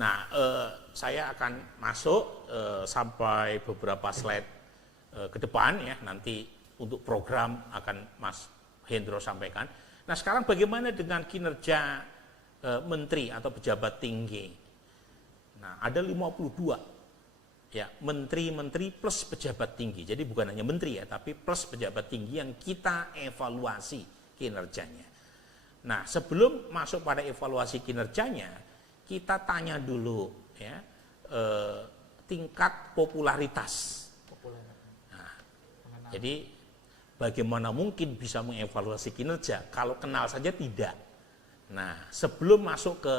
Nah, saya akan masuk sampai beberapa slide ke depan ya, nanti untuk program akan Mas Hendro sampaikan. Nah, sekarang bagaimana dengan kinerja menteri atau pejabat tinggi? Nah, ada 52 ya, menteri-menteri plus pejabat tinggi. Jadi bukan hanya menteri ya, tapi plus pejabat tinggi yang kita evaluasi kinerjanya. Nah, sebelum masuk pada evaluasi kinerjanya, kita tanya dulu ya, tingkat popularitas. Nah, jadi bagaimana mungkin bisa mengevaluasi kinerja kalau kenal saja tidak. Nah, sebelum masuk ke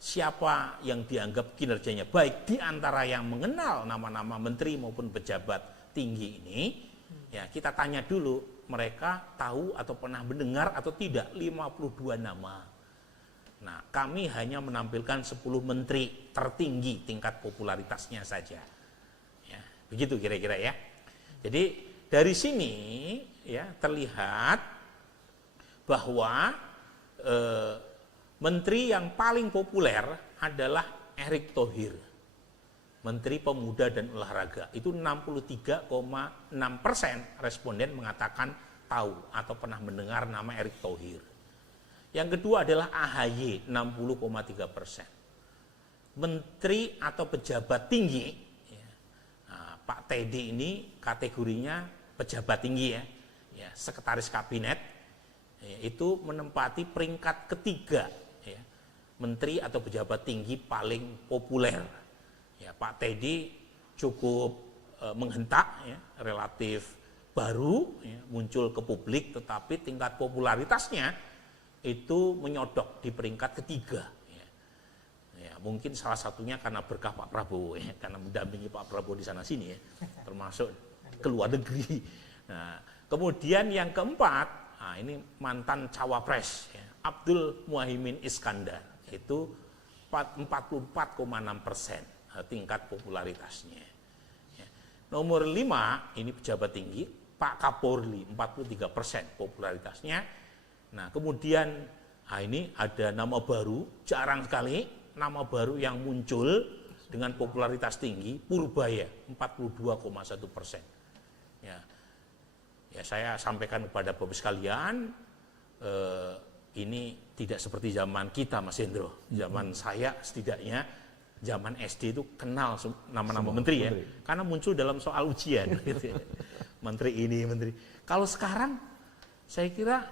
siapa yang dianggap kinerjanya baik di antara yang mengenal nama-nama menteri maupun pejabat tinggi ini, ya kita tanya dulu mereka tahu atau pernah mendengar atau tidak 52 nama. Nah, kami hanya menampilkan 10 menteri tertinggi tingkat popularitasnya saja. Ya, begitu kira-kira ya. Jadi dari sini ya terlihat bahwa menteri yang paling populer adalah Erick Thohir, Menteri Pemuda dan Olahraga. Itu 63,6% responden mengatakan tahu atau pernah mendengar nama Erick Thohir. Yang kedua adalah AHY, 60,3%. Menteri atau pejabat tinggi, ya, nah, Pak Teddy ini kategorinya pejabat tinggi ya, sekretaris kabinet, ya, itu menempati peringkat ketiga. Menteri atau pejabat tinggi paling populer. Ya, Pak Teddy cukup menghentak, ya, relatif baru, ya, muncul ke publik, tetapi tingkat popularitasnya itu menyodok di peringkat ketiga. Ya. Ya, mungkin salah satunya karena berkah Pak Prabowo, ya, karena mendampingi Pak Prabowo di sana sini, ya, termasuk ke luar negeri. Nah, kemudian yang keempat, nah ini mantan cawapres, ya, Abdul Muhaimin Iskandar. Itu 44,6% tingkat popularitasnya. Ya. Nomor 5 ini pejabat tinggi, Pak Kapolri 43% popularitasnya. Nah, kemudian ini ada nama baru, jarang sekali nama baru yang muncul dengan popularitas tinggi, Purbaya 42,1%. Ya. Ya, saya sampaikan kepada Bapak sekalian, ini tidak seperti zaman kita, Mas Hendro. Zaman saya setidaknya, zaman SD itu kenal nama-nama menteri ya. Karena muncul dalam soal ujian. Gitu ya. Menteri ini, menteri. Kalau sekarang, saya kira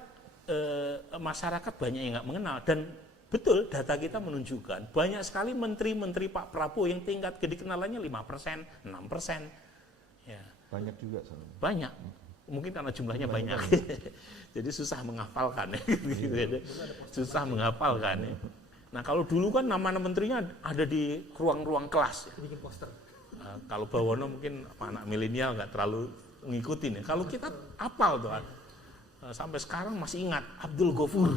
masyarakat banyak yang nggak mengenal. Dan betul, data kita menunjukkan banyak sekali menteri-menteri Pak Prabowo yang tingkat kedikenalannya 5%, 6%. Ya. Banyak juga. Soalnya. Banyak. Mungkin karena jumlahnya banyak. Jadi susah menghafalkan. Ya. Susah menghafalkan. Ya. Nah, kalau dulu kan nama-nama menterinya ada di ruang-ruang kelas. Ya. Bikin poster. Kalau Bawono mungkin anak milenial nggak terlalu ngikutin. Ya. Kalau kita hafal tuh. Sampai sekarang masih ingat Abdul Ghafur.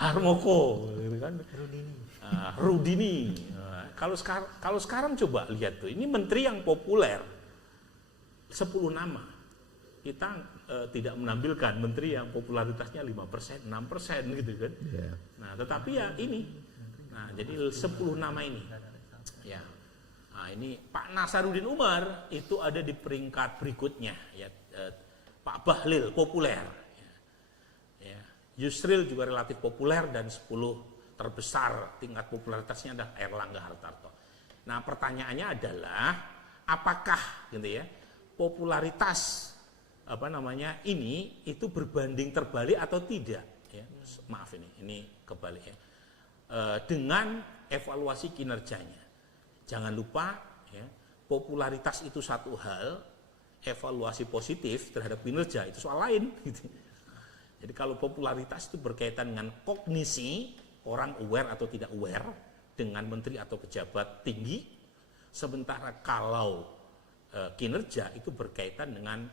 Harmoko. Gitu kan. Rudini. Kalau sekarang coba lihat tuh. Ini menteri yang populer. 10 nama. Kita tidak menampilkan menteri yang popularitasnya 5%, 6% gitu kan. Yeah. Nah, tetapi ya ini. Nah, jadi 10 nama ini. Ya. Nah, ini Pak Nasaruddin Umar itu ada di peringkat berikutnya ya. Pak Bahlil populer. Ya. Yusril juga relatif populer dan 10 terbesar tingkat popularitasnya adalah Erlangga Hartarto. Nah, pertanyaannya adalah apakah gitu ya? Popularitas ini itu berbanding terbalik atau tidak ya, maaf ini kebalik ya, dengan evaluasi kinerjanya. Jangan lupa ya, popularitas itu satu hal, evaluasi positif terhadap kinerja itu soal lain gitu. Jadi kalau popularitas itu berkaitan dengan kognisi, orang aware atau tidak aware dengan menteri atau pejabat tinggi, sementara kalau kinerja itu berkaitan dengan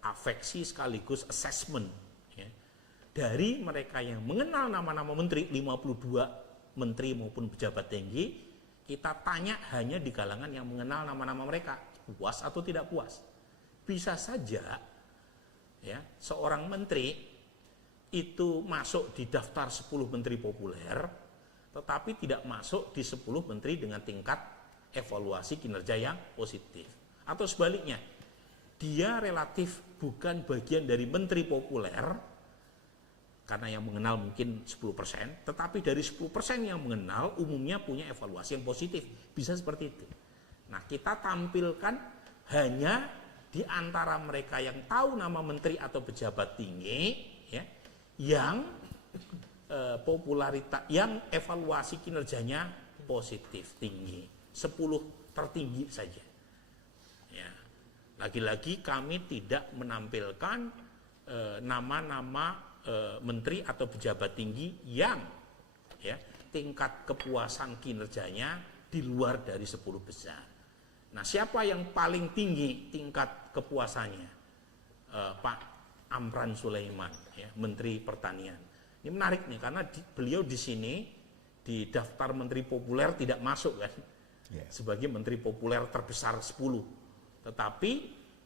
afeksi sekaligus assessment ya. Dari mereka yang mengenal nama-nama menteri, 52 menteri maupun pejabat tinggi, kita tanya hanya di kalangan yang mengenal nama-nama mereka, puas atau tidak puas. Bisa saja ya, seorang menteri itu masuk di daftar 10 menteri populer, tetapi tidak masuk di 10 menteri dengan tingkat evaluasi kinerja yang positif. Atau sebaliknya, dia relatif bukan bagian dari menteri populer, karena yang mengenal mungkin 10%, tetapi dari 10% yang mengenal umumnya punya evaluasi yang positif. Bisa seperti itu. Nah, kita tampilkan hanya di antara mereka yang tahu nama menteri atau pejabat tinggi, ya, yang popularitas, yang evaluasi kinerjanya positif tinggi, 10 tertinggi saja. Ya. Lagi-lagi kami tidak menampilkan nama-nama menteri atau pejabat tinggi yang ya, tingkat kepuasan kinerjanya di luar dari 10 besar. Nah, siapa yang paling tinggi tingkat kepuasannya? Pak Amran Sulaiman, ya, Menteri Pertanian. Ini menarik nih, karena beliau di sini di daftar menteri populer tidak masuk kan, sebagai menteri populer terbesar 10. Tetapi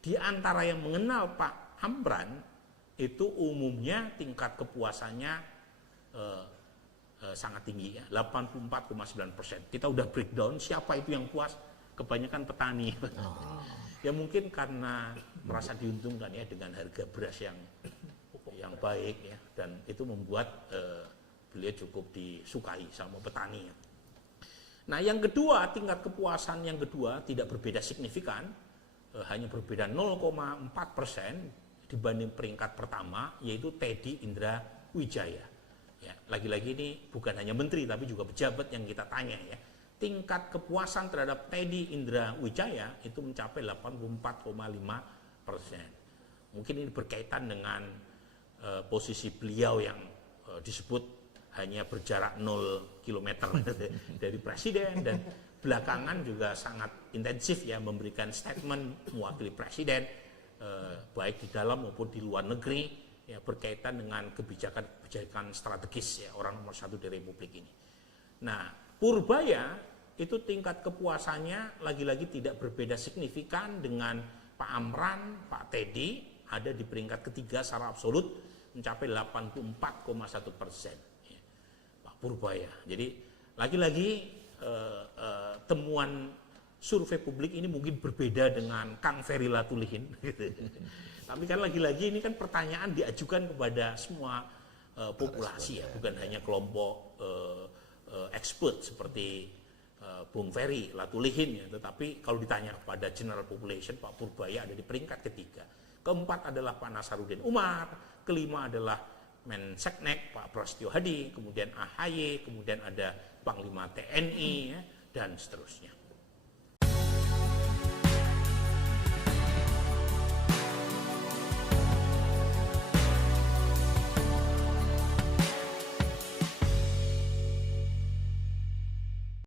di antara yang mengenal Pak Amran itu umumnya tingkat kepuasannya sangat tinggi, ya, 84,9%. Kita udah breakdown siapa itu yang puas, kebanyakan petani. Ya mungkin karena merasa diuntungkan ya dengan harga beras yang baik, ya, dan itu membuat beliau cukup disukai sama petani. Ya. Nah, yang kedua, tingkat kepuasan yang kedua tidak berbeda signifikan, hanya berbeda 0,4% dibanding peringkat pertama, yaitu Teddy Indra Wijaya. Ya, lagi-lagi ini bukan hanya menteri tapi juga pejabat yang kita tanya, ya. Tingkat kepuasan terhadap Teddy Indra Wijaya itu mencapai 84,5%. Mungkin ini berkaitan dengan posisi beliau yang disebut hanya berjarak 0 km dari presiden, dan belakangan juga sangat intensif ya memberikan statement mewakili presiden, baik di dalam maupun di luar negeri, ya, berkaitan dengan kebijakan strategis, ya, orang nomor 1 di Republik ini. Nah, Purbaya itu tingkat kepuasannya lagi-lagi tidak berbeda signifikan dengan Pak Amran, Pak Teddy, ada di peringkat ketiga secara absolut mencapai 84,1%, ya, Pak Purbaya. Jadi lagi-lagi temuan survei publik ini mungkin berbeda dengan Kang Ferry Latulihin, gitu. Tapi kan lagi-lagi ini kan pertanyaan diajukan kepada semua populasi, ya, bukan hanya kelompok expert seperti Bung Ferry Latulihin, ya, tetapi kalau ditanya kepada general population, Pak Purbaya ada di peringkat ketiga. Keempat adalah Pak Nasaruddin Umar, kelima adalah Menseknek Pak Prasetyo Hadi, kemudian AHY, kemudian ada Panglima TNI, ya, dan seterusnya.